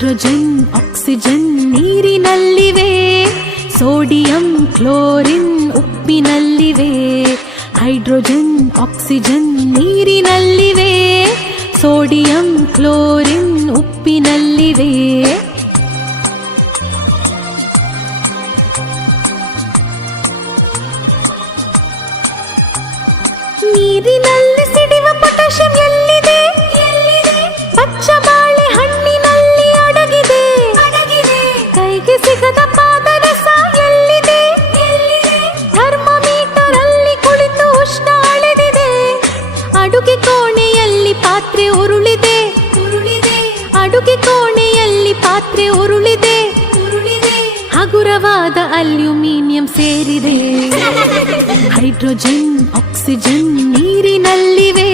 Hydrogen oxygen ನೀರಿನಲ್ಲಿವೆ, sodium chlorine ಉಪ್ಪಿನಲ್ಲಿವೆ. Hydrogen oxygen ನೀರಿನಲ್ಲಿವೆ, ಸೋಡಿಯಂ ಕ್ಲೋರಿನ್ ಉಪ್ಪಿನಲ್ಲಿವೆ. ನೀರಿನಲ್ಲಿ ಸಿಡಿವ ಪೊಟ್ಯಾಷಿಯಂ ಎಲ್ಲಿದೆ? ಪಚ್ಚ ಬಾಳೆ ಹಣ್ಣಿನಲ್ಲಿ ಅಡಗಿದೆ. ಕೈಗೆ ಸಿಗದ ಪಾದರಸ ಎಲ್ಲಿದೆ? ಥರ್ಮೋಮೀಟರ್ ಅಲ್ಲಿ ಕುಳಿತು ಉಷ್ಣ ಅಳೆದಿದೆ. ಅಡುಗೆ ಕೋಣೆಯಲ್ಲಿ ಪಾತ್ರೆ ಉರುಳಿದೆ. ಅಡುಗೆ ಕೋಣೆಯಲ್ಲಿ ಪಾತ್ರೆ ಉರುಳಿದೆ. ಹಗುರವಾದ ಅಲ್ಯೂಮಿನಿಯಂ ಸೇರಿದೆ. ಹೈಡ್ರೋಜನ್ ಆಕ್ಸಿಜನ್ ನೀರಿನಲ್ಲಿವೆ,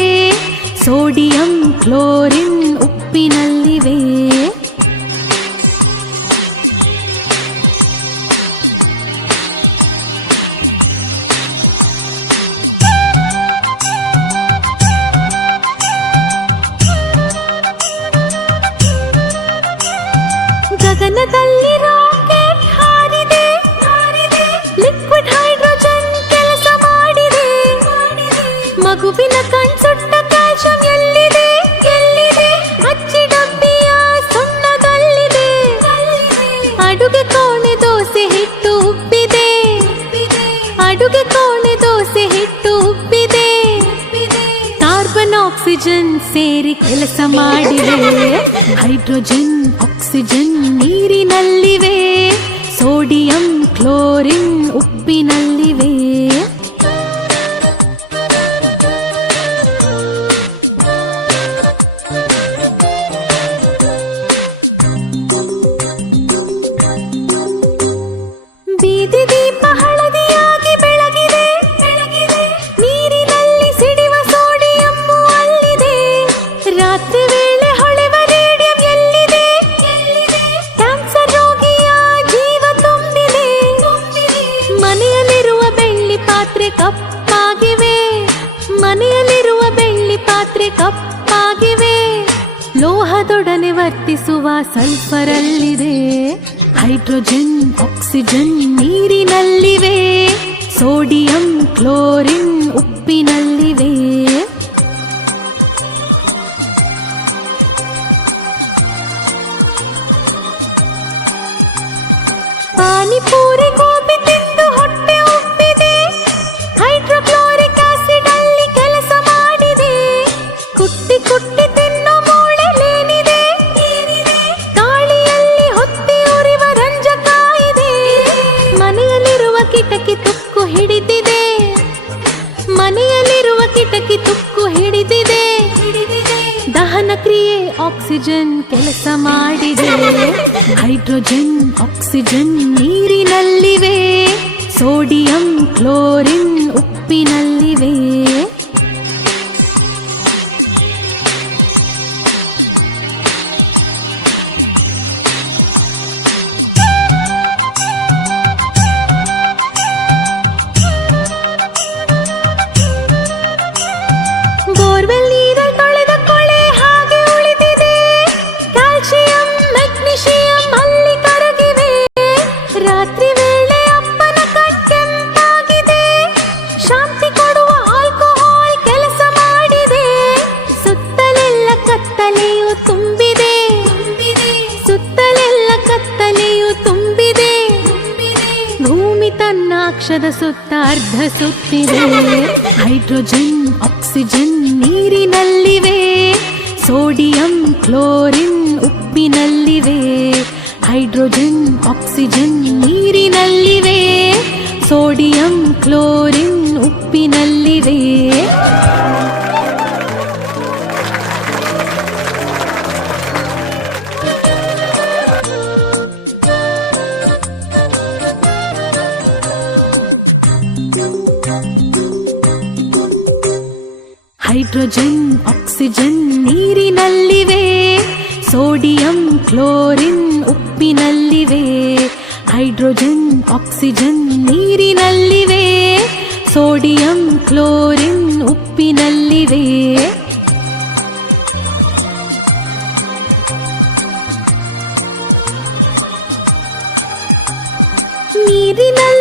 ಸೋಡಿಯಂ ಕ್ಲೋರಿನ್ ಉಪ್ಪಿನಲ್ಲಿವೆ. ಗಗನದಲ್ಲಿ ರಾಕೆಟ್ ಹಾರಿದೆ. ಲಿಕ್ವಿಡ್ ಹೈಡ್ರೋಜನ್ ಕೆಲಸ ಮಾಡಿದೆ. ಮಗುವಿನ ಕಣ್ಸುಟ್ಟ ಕ್ಯಾಲ್ಸಿಯಂ ಎಲ್ಲಿದೆ? ಅಚ್ಚಿ ಡಬ್ಬಿಯ ಸುಣ್ಣದಲ್ಲಿದೆ. ಅಡುಗೆ ಕೋಣೆ ದೋಸೆ ಹಿಟ್ಟು ಉಬ್ಬಿದೆ. ಅಡುಗೆ ಕೋಣೆ ದೋಸೆ ಹಿಟ್ಟು ಉಬ್ಬಿದೆ. ಕಾರ್ಬನ್ ಆಕ್ಸಿಜನ್ ಸೇರಿ ಕೆಲಸ ಮಾಡಿದೆ. ಹೈಡ್ರೋಜನ್ ಆಕ್ಸಿಜನ್ ನೀರಿನಲ್ಲಿವೆ, ಸೋಡಿಯಂ ಕ್ಲೋರಿನ್ ಉಪ್ಪಿನಲ್ಲಿವೆ. ಬೀದಿ ದೀಪ ಹಳದಿಯಾಗಿ ಬೆಳಗಿದೆ. ನೀರಿನಲ್ಲಿ ಸಿಡಿವ ಸೋಡಿಯಂ ಅಲ್ಲಿದೆ. ರಾತ್ರಿ ವೇಳೆ ಹೊಳೆವ ರೇಡಿಯಂ ಎಲ್ಲಿದೆ? ಕ್ಯಾನ್ಸರ್ ರೋಗಿಯ ಜೀವ ತುಂಬಿದೆ. ಮನೆಯಲ್ಲಿರುವ ಬೆಳ್ಳಿ ಪಾತ್ರೆ ಕಪ್ಪಾಗಿವೆ. ಮನೆಯಲ್ಲಿರುವ ಬೆಳ್ಳಿ ಪಾತ್ರೆ ಕಪ್ಪಾಗಿವೆ. ಲೋಹದೊಡನೆ ವರ್ತಿಸುವ ಸಲ್ಫರ್ ಅಲ್ಲಿದೆ. ಹೈಡ್ರೋಜನ್ ಆಕ್ಸಿಜನ್ ನೀರಿನಲ್ಲಿವೆ, ಸೋಡಿಯಂ ಕ್ಲೋರಿನ್ ಉಪ್ಪಿನಲ್ಲಿವೆ. ಪಾನಿಪೂರಿ ಗೋಬಿ ತಿಂದು ಹೊಟ್ಟೆ ಉಬ್ಬಿದೆ. ಹೈಡ್ರೋಕ್ಲೋರಿಕ್ ಆಸಿಡ್ ಅಲ್ಲಿ ಕೆಲಸ ಮಾಡಿದೆ. ಕುಟ್ಟಿ ಕುಟ್ಟಿ ತಿನ್ನೋ ಮೂಳೆಲೇನಿದೆ? ಗಾಳಿಯಲ್ಲಿ ಹೊತ್ತಿ ಉರಿವ ರಂಜಕ ಇದೆ. ಮನೆಯಲ್ಲಿರುವ ಕಿಟಕಿ ತುಕ್ಕು ಹಿಡಿದಿದೆ. ಮನೆಯಲ್ಲಿರುವ ಕಿಟಕಿ ತುಕ್ಕು ಹಿಡಿದಿದೆ. ದಹನ ಕ್ರಿಯೆ ಆಕ್ಸಿಜನ್ ಕೆಲಸ ಮಾಡಿದೆ. ಹೈಡ್ರೋಜನ್ ಆಕ್ಸಿಜನ್ ನೀರಿನಲ್ಲಿವೆ, ಸೋಡಿಯಂ ಕ್ಲೋರಿನ್ ಉಪ್ಪಿನಲ್ಲಿವೆ. ಬೋರ್ವೆಲ್ ನೀರಲ್ಲಿ ತೊಳೆದ ಕೊಳೆ ಹಾಗೆ ಉಳಿದಿದೆ. ಕ್ಯಾಲ್ಸಿಯಂ ಮೆಗ್ನೀಷಿಯಂ ಅಲ್ಲಿ ಕರಗಿವೆ. ರಾತ್ರಿ ವೇಳೆ ಅಪ್ಪನ ಕಣ್ಕೆಂಪಾಗಿದೆ. ಶಾಂತಿ ಕೊಡುವ ಆಲ್ಕೋಹಾಲ್ ಕೆಲಸ ಮಾಡಿದೆ. ಸುತ್ತಲೆಲ್ಲ ಕತ್ತಲೆಯು ತುಂಬಿದೆ. ಸುತ್ತಲೆಲ್ಲ ಕತ್ತಲೆಯು ತುಂಬಿದೆ. ಭೂಮಿ ತನ್ನ ಅಕ್ಷದ ಸುತ್ತ ಅರ್ಧ ಸುತ್ತಿದೆ. ಹೈಡ್ರೋಜನ್ ಆಕ್ಸಿಜನ್ ನೀರಿನಲ್ಲಿವೆ, ಸೋಡಿಯಂ ಕ್ಲೋರಿನ್ ಉಪ್ಪಿನಲ್ಲಿವೆ. ಹೈಡ್ರೋಜನ್ ಆಕ್ಸಿಜನ್ ನೀರಿನಲ್ಲಿವೆ, ಸೋಡಿಯಂ ಕ್ಲೋರಿನ್ ಉಪ್ಪಿನಲ್ಲಿವೆ. ಹೈಡ್ರೋಜನ್ ಆಕ್ಸಿಜನ್ ನೀರಿನಲ್ಲಿವೆ, ಸೋಡಿಯಂ ಕ್ಲೋರಿನ್ ಉಪ್ಪಿನಲ್ಲಿವೆ. ಹೈಡ್ರೋಜನ್ ಆಕ್ಸಿಜನ್ ನೀರಿನಲ್ಲಿವೆ, ಸೋಡಿಯಂ ಕ್ಲೋರಿನ್ ಉಪ್ಪಿನಲ್ಲಿವೆ. ನೀರಿನಲ್ಲಿ